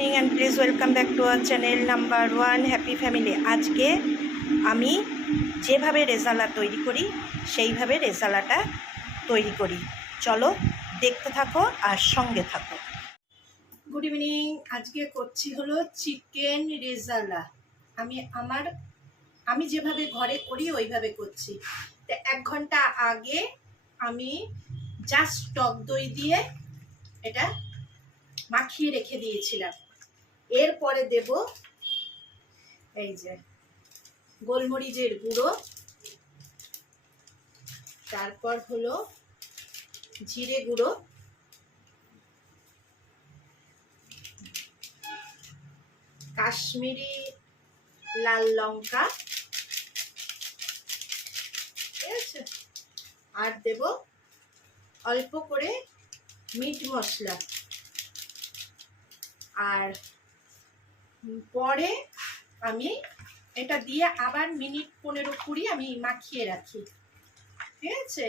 and please welcome back to our channel number 1 happy family। আজকে আমি যেভাবে রেজালা তৈরি করি সেইভাবে রেজালাটা তৈরি করি, চলো দেখতে থাকো আর সঙ্গে থাকো। Good evening. আজকে করছি হলো চিকেন রেজালা। আমি যেভাবে ঘরে করি ওইভাবে করছি। তো 1 ঘন্টা আগে আমি জাস্ট টক দই দিয়ে এটা মাখিয়ে রেখে দিয়েছিলাম। এরপরে দেব এই যে গোলমরিচের গুঁড়ো, তারপর হলো জিরে গুঁড়ো, কাশ্মীরি লাল লঙ্কা, ঠিক আছে, আর দেব অল্প করে মিট মশলা। আর পরে আমি এটা দিয়ে আবার মিনিট 15-20 আমি মাখিয়ে রাখি, ঠিক আছে।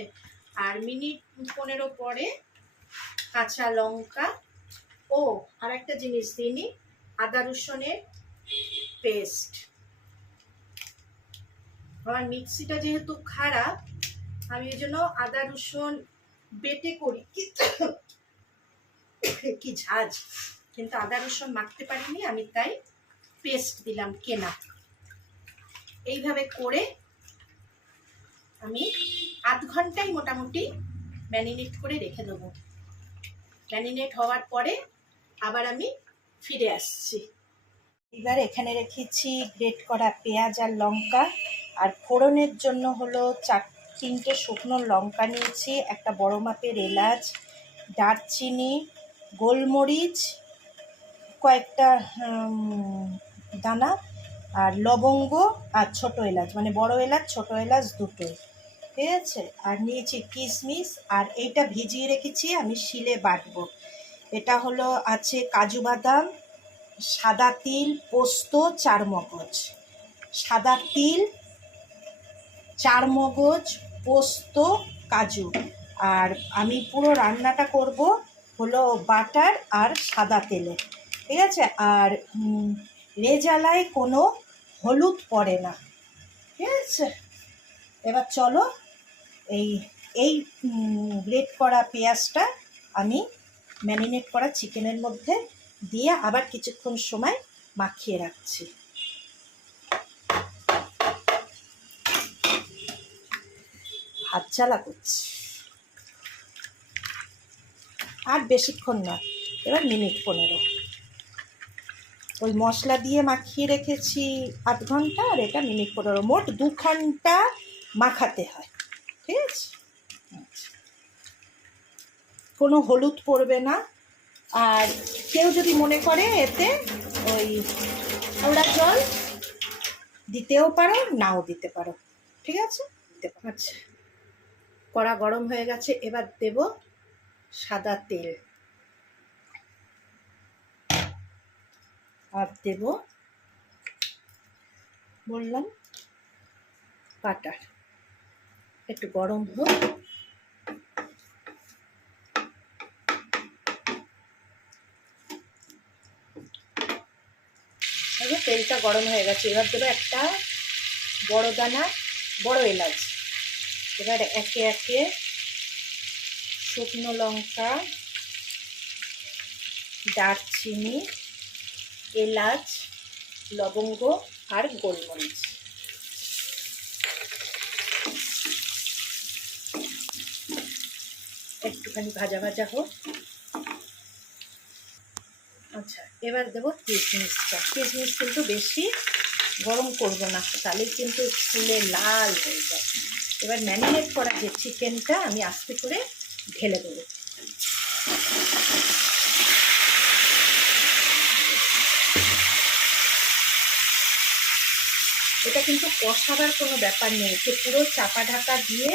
আর মিনিট 15 পরে কাঁচা লঙ্কা ও আর একটা জিনিস দিইনি, আদা রসুনের পেস্ট। আমার মিক্সিটা যেহেতু খারাপ, আমি এই জন্য আদা রসুন বেটে করি, কি ঝাঁজ, কিন্তু আদা রসুন মাখতে পারিনি, আমি তাই পেস্ট দিলাম কেনা। এইভাবে করে আমি আধ ঘন্টাই মোটামুটি ম্যারিনেট করে রেখে দেবো। ম্যারিনেট হওয়ার পরে আবার আমি ফিরে আসছি। এবার এখানে রেখেছি গ্রেট করা পেঁয়াজ আর লঙ্কা। আর ফোড়নের জন্য হলো 4-3টে শুকনো লঙ্কা নিয়েছি, একটা বড় মাপের এলাচ, দারচিনি, গোলমরিচ কয়েকটা দানা, আর লবঙ্গ আর ছোট এলাচ, মানে বড় এলাচ ছোট এলাচ দুটোই, ঠিক আছে। আর নিয়েছি কিশমিশ, আর এইটা ভিজিয়ে রেখেছি আমি শিলে বাটবো। এটা হলো আছে কাজু বাদাম, সাদা তিল, পোস্ত, চারমগজ। সাদা তিল, চারমগজ, পোস্ত, কাজু। আর আমি পুরো রান্নাটা করব হলো বাটার আর সাদা তেলে, ঠিক আছে। আর রেজালায় কোনো হলুদ পড়ে না, ঠিক আছে। এবার চলো এই গ্রেট করা পেঁয়াজটা আমি ম্যারিনেট করা চিকেনের মধ্যে দিয়ে আবার কিছুক্ষণ সময় মাখিয়ে রাখছি। হাত জ্বালা করছি, আর বেশিক্ষণ না, এবার মিনিট 15। ওই মশলা দিয়ে মাখিয়ে রেখেছি আধ ঘন্টা, আর এটা মিনিট 15, মোট 2 ঘন্টা মাখাতে হয়, ঠিক আছে। কোনো হলুদ পড়বে না। আর কেউ যদি মনে করে এতে ওই ওরা জল দিতেও পারো, নাও দিতে পারো, ঠিক আছে। আচ্ছা, কড়া গরম হয়ে গেছে, এবার দেব সাদা তেল, আর দেব বললাম বাটার। একটু গরম হোক। তেলটা গরম হয়ে গেছে, এবার দেবো একটা বড় দানা বড় এলাচ। এবার একে একে শুকনো লঙ্কা, দারচিনি, এলাচ, লবঙ্গ আর গোলমরিচ। একটুখানি ভাজা ভাজা হোক। আচ্ছা, এবার দেবো কিশমিশটা। কিশমিশ কিন্তু বেশি গরম করবো না, তাহলে কিন্তু ফুলে লাল হয়ে যায়। এবার ম্যারিনেট করা যে চিকেনটা আমি আস্তে করে ঢেলে দেবো। এটা কিন্তু কষাবার কোনো ব্যাপার নেই, তো পুরো চাপা ঢাকা দিয়ে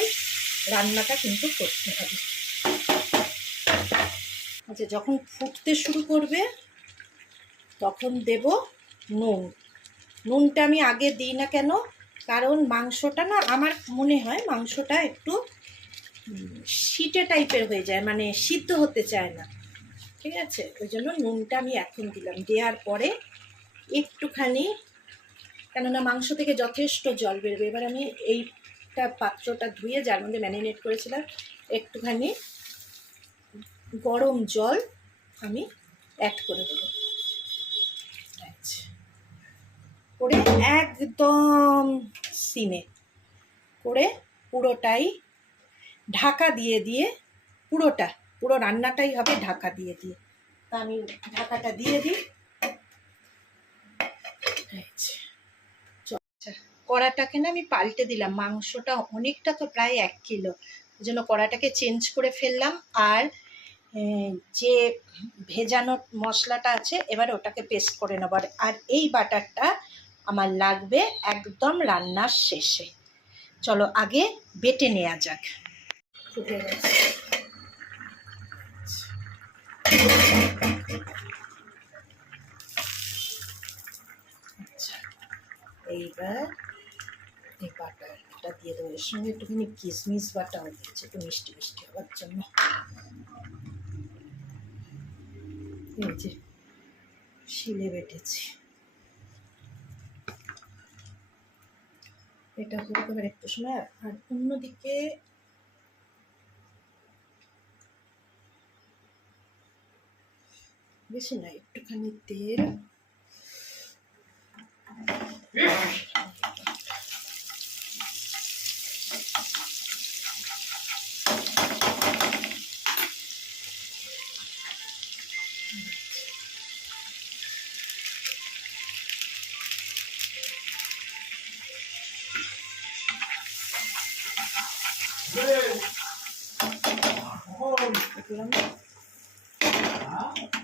রান্নাটা কিন্তু করতে হবে। আচ্ছা, যখন ফুটতে শুরু করবে তখন দেব নুন। নুনটা আমি আগে দিই না কেন, কারণ মাংসটা না, আমার মনে হয় মাংসটা একটু শিটে টাইপের হয়ে যায়, মানে সিদ্ধ হতে চায় না, ঠিক ঠিক আছে, ওই জন্য নুনটা আমি এখন দিলাম। দেওয়ার পরে একটুখানি, কেননা মাংস থেকে যথেষ্ট জল বেরোবে, এবার আমি এইটা পাত্রটা ধুয়ে যার মধ্যে ম্যারিনেট করেছিলাম একটুখানি গরম জল আমি অ্যাড করে দেবো। করে একদম সিমে করে পুরোটাই ঢাকা দিয়ে দিয়ে পুরো রান্নাটাই হবে ঢাকা দিয়ে দিয়ে। তা আমি ঢাকাটা দিয়ে দিই। কড়াটাকে না আমি পাল্টে দিলাম, মাংসটা অনেকটা তো প্রায় 1 কিলো, ওই জন্য কড়াটাকে চেঞ্জ করে ফেললাম। আর যে ভেজানো মশলাটা আছে এবার ওটাকে পেস্ট করে নেব। আর এই বাটারটা আমার লাগবে একদম রান্নার শেষে। চলো আগে বেটে নেওয়া যাক। ফুটে গেছে। আচ্ছা, এইবার এই বাটারটা দিয়ে দেবো, এর সঙ্গে একটুখানি কিশমিশ বাটাও দিয়েছে একটু মিষ্টি মিষ্টি হওয়ার জন্য। এই যে শিলে বেটেছি, এটা হোক এবার একটু সময়। আর অন্যদিকে বেশি না, একটুখানি তেল,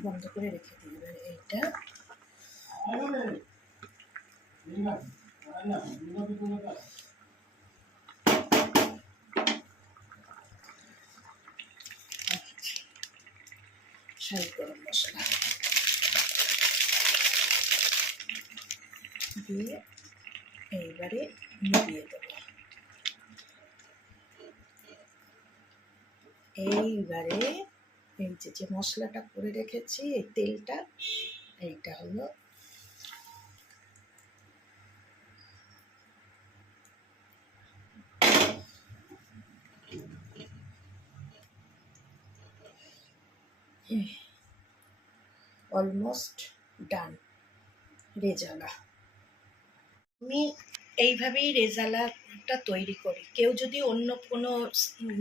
বন্ধ করে রেখে দিই। এবার এইটা শাহি গরম মশলা দিয়ে এইবারে মিলিয়ে দেব। এইবারে এই যে মশলাটা করে রেখেছি, এই তেলটা, এইটা হলো অলমোস্ট ডান রেজালা। আমি এইভাবেই রেজালাটা তৈরি করি। কেউ যদি অন্য কোনো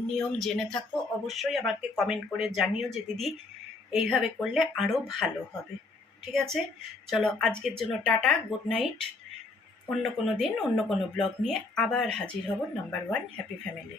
নিয়ম জেনে থাকো অবশ্যই আমাকে কমেন্ট করে জানিও যে দিদি এইভাবে করলে আরও ভালো হবে। ঠিক আছে, চলো আজকের জন্য টাটা, গুড নাইট। অন্য কোনো দিন অন্য কোনো ব্লগ নিয়ে আবার হাজির হব। Number 1 happy family.